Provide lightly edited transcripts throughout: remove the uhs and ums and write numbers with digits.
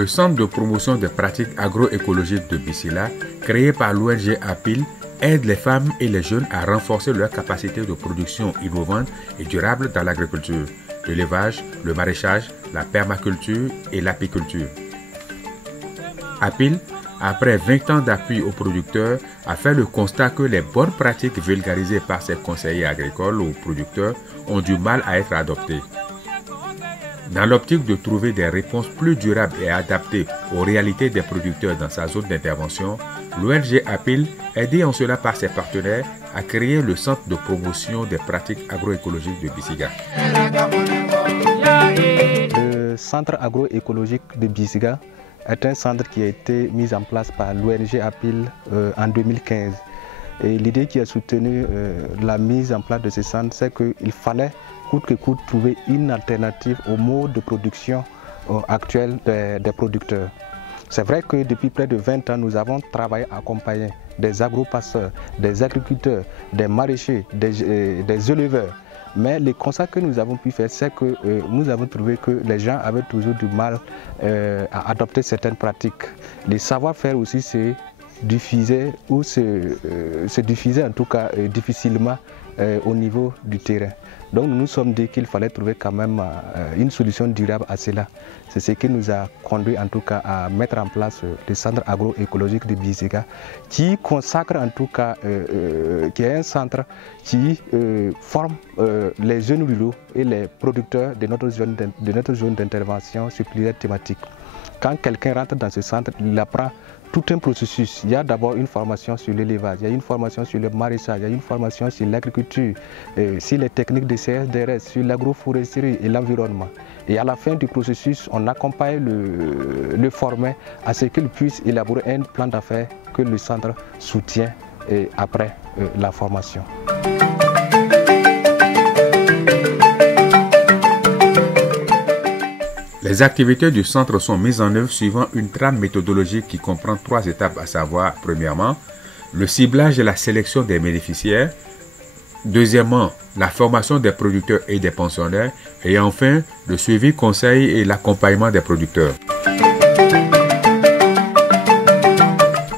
Le Centre de promotion des pratiques agroécologiques de Bissila, créé par l'ONG APIL, aide les femmes et les jeunes à renforcer leur capacité de production innovante et durable dans l'agriculture, l'élevage, le maraîchage, la permaculture et l'apiculture. APIL, après 20 ans d'appui aux producteurs, a fait le constat que les bonnes pratiques vulgarisées par ses conseillers agricoles aux producteurs ont du mal à être adoptées. Dans l'optique de trouver des réponses plus durables et adaptées aux réalités des producteurs dans sa zone d'intervention, l'ONG APIL, aidée en cela par ses partenaires, a créé le Centre de promotion des pratiques agroécologiques de Bissiga. Le Centre agroécologique de Bissiga est un centre qui a été mis en place par l'ONG APIL en 2015. Et l'idée qui a soutenu la mise en place de ce centre, c'est qu'il fallait coûte que coûte trouver une alternative au mode de production actuel des producteurs. C'est vrai que depuis près de 20 ans, nous avons travaillé à accompagner des agropasseurs, des agriculteurs, des maraîchers, des éleveurs. Mais le constat que nous avons pu faire, c'est que nous avons trouvé que les gens avaient toujours du mal à adopter certaines pratiques. Le savoir-faire aussi, c'est diffusé ou se diffuser en tout cas difficilement au niveau du terrain. Donc nous nous sommes dit qu'il fallait trouver quand même une solution durable à cela. C'est ce qui nous a conduit en tout cas à mettre en place le centre agroécologique de Bissiga, qui consacre en tout cas, qui est un centre qui forme les jeunes ruraux et les producteurs de notre zone d'intervention sur plusieurs thématiques. Quand quelqu'un rentre dans ce centre, il apprend tout un processus. Il y a d'abord une formation sur l'élevage, il y a une formation sur le maraîchage, il y a une formation sur l'agriculture, sur les techniques de CSDRS, sur l'agroforesterie et l'environnement. Et à la fin du processus, on accompagne le formé à ce qu'il puisse élaborer un plan d'affaires que le centre soutient après la formation. Les activités du centre sont mises en œuvre suivant une trame méthodologique qui comprend 3 étapes, à savoir, premièrement, le ciblage et la sélection des bénéficiaires, deuxièmement, la formation des producteurs et des pensionnaires, et enfin, le suivi, conseil et l'accompagnement des producteurs.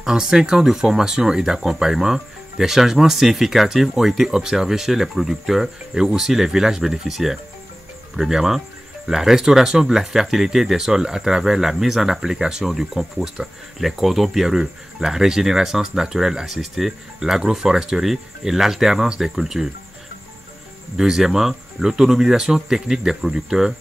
En 5 ans de formation et d'accompagnement, des changements significatifs ont été observés chez les producteurs et aussi les villages bénéficiaires. Premièrement, la restauration de la fertilité des sols à travers la mise en application du compost, les cordons pierreux, la régénération naturelle assistée, l'agroforesterie et l'alternance des cultures. Deuxièmement, l'autonomisation technique des producteurs.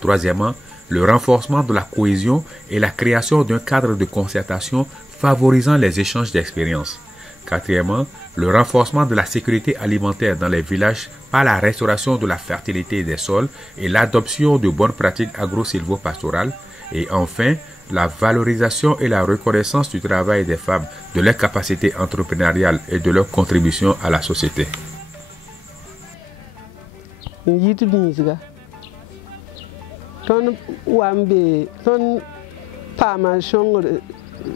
Troisièmement, le renforcement de la cohésion et la création d'un cadre de concertation favorisant les échanges d'expériences. Quatrièmement, le renforcement de la sécurité alimentaire dans les villages par la restauration de la fertilité des sols et l'adoption de bonnes pratiques agro-silvopastorales. Et enfin, la valorisation et la reconnaissance du travail des femmes, de leurs capacités entrepreneuriales et de leur contribution à la société.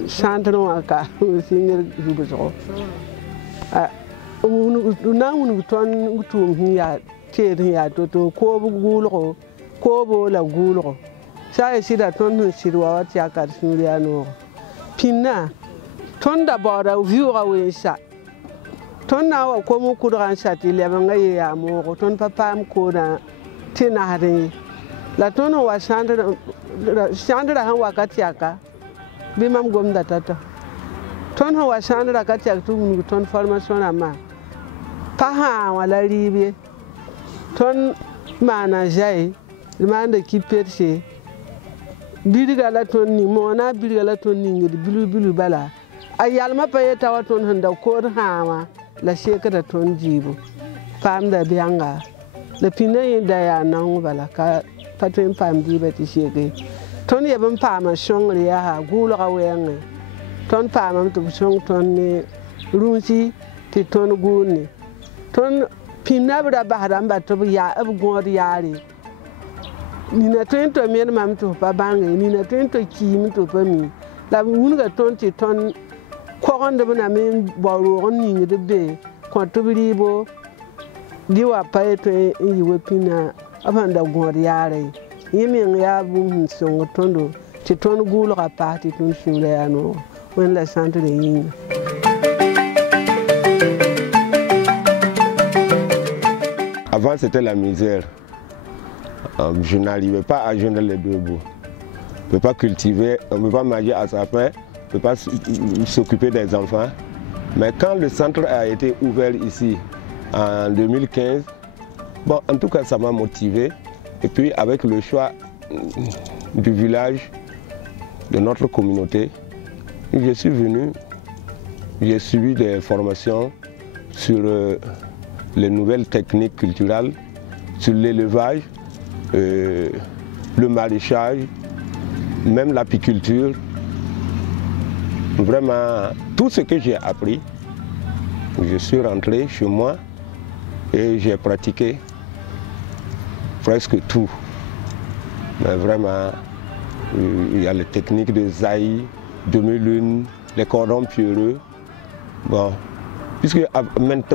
Centre waka senior rubuzo na unu ton utum ya ted ya to ko gulo ko bo la gulo sai sida ton sirwa ya kar suria no pinna ton da bora viura wensa ton na wa ko mu kudran sati le banga ya mo ton papa m ko na tinare la ton wa centre han wakati aka bimam gomda tata ton ho washandra kati aktu ton formation ama paha wala ribe ton mana jai demande ki perse bidiga la ton ni mona bidiga la ton ni ngir bilu bala ayalma payeta wa ton handa ko hawa la shekara ton jibo pam da bianga le pinay da ya nan bala ka patwen pam dibe ti shege ton yebon pama shongri ya gulo ga wenge ton pama to shong ton ni runsi ti ton guni ton pinabra bahram to ya ab gor yari ni na ton to mer mam to pa bange ni na ton to kim to pa mi la wunga ton ti ton koronde bana men boro ni de be ko to bribo diwa pa to yi wepina abanda gor yari yimi ya bum songo tondo tɩ tõnd gʋʋlga paas tɩ tõnd sũurã yaa noogo wẽnd la sãntre yĩnga. Avant, c'était la misère. Je n'arrivais pas à joindre les deux bouts. On ne peut pas cultiver, on ne peut pas manger à sa faim, on ne peut pas s'occuper des enfants. Mais quand le centre a été ouvert ici en 2015, bon, en tout cas, ça m'a motivé. Et puis, avec le choix du village, de notre communauté, je suis venu, j'ai suivi des formations sur les nouvelles techniques culturelles, sur l'élevage, le maraîchage, même l'apiculture. Vraiment, tout ce que j'ai appris, je suis rentré chez moi et j'ai pratiqué presque tout. Mais vraiment, il y a les techniques de zaï, demi-lune, les cordons pierreux. Bon, puisque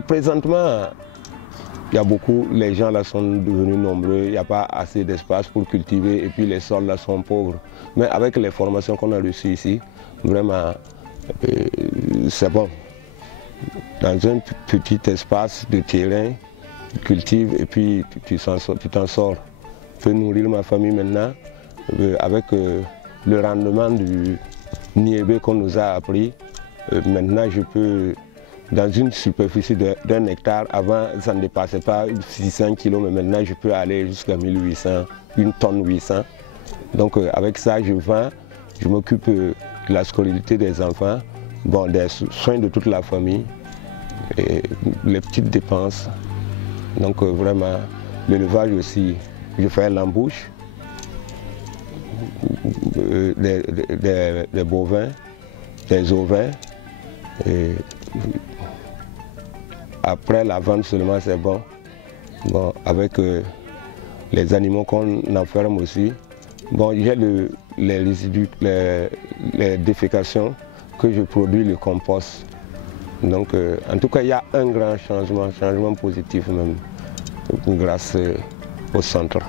présentement, il y a beaucoup, les gens là sont devenus nombreux, il n'y a pas assez d'espace pour cultiver et puis les sols là sont pauvres. Mais avec les formations qu'on a reçues ici, vraiment, c'est bon. Dans un petit espace de terrain, tu cultives et puis tu t'en sors. Je peux nourrir ma famille maintenant avec le rendement du niébé qu'on nous a appris. Maintenant, je peux, dans une superficie d'1 hectare, avant ça ne dépassait pas 600 kg, mais maintenant je peux aller jusqu'à 1800, 1 tonne 800. Donc avec ça, je vends, je m'occupe de la scolarité des enfants, bon, des soins de toute la famille, et les petites dépenses. Donc vraiment, l'élevage aussi, je fais l'embauche des bovins, des ovins. Et après la vente seulement c'est bon. Bon, avec les animaux qu'on enferme aussi. Bon, j'ai les résidus, les défécations que je produis, le compost. Donc en tout cas il y a un grand changement positif même, grâce au centre.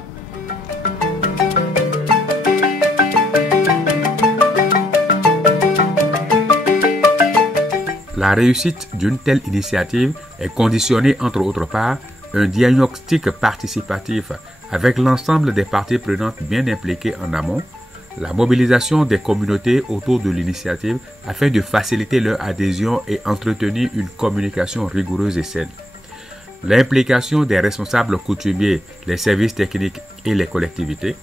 La réussite d'une telle initiative est conditionnée entre autres par un diagnostic participatif avec l'ensemble des parties prenantes bien impliquées en amont, la mobilisation des communautés autour de l'initiative afin de faciliter leur adhésion et entretenir une communication rigoureuse et saine, l'implication des responsables coutumiers, les services techniques et les collectivités,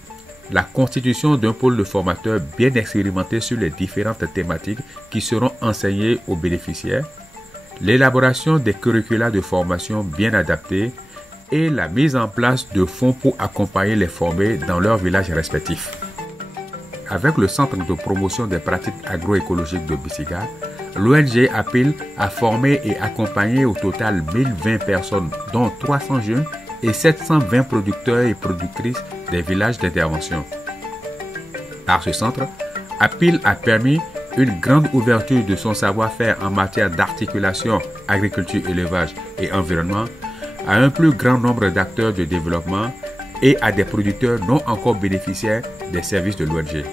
la constitution d'un pôle de formateurs bien expérimentés sur les différentes thématiques qui seront enseignées aux bénéficiaires, l'élaboration des curricula de formation bien adaptés et la mise en place de fonds pour accompagner les formés dans leurs villages respectifs. Avec le Centre de promotion des pratiques agroécologiques de Bissiga, l'ONG APIL a formé et accompagné au total 1020 personnes, dont 300 jeunes et 720 producteurs et productrices des villages d'intervention. Par ce centre, APIL a permis une grande ouverture de son savoir-faire en matière d'articulation, agriculture, élevage et environnement à un plus grand nombre d'acteurs de développement et à des producteurs non encore bénéficiaires des services de l'ONG.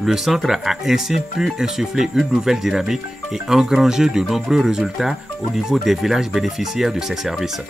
Le centre a ainsi pu insuffler une nouvelle dynamique et engranger de nombreux résultats au niveau des villages bénéficiaires de ces services.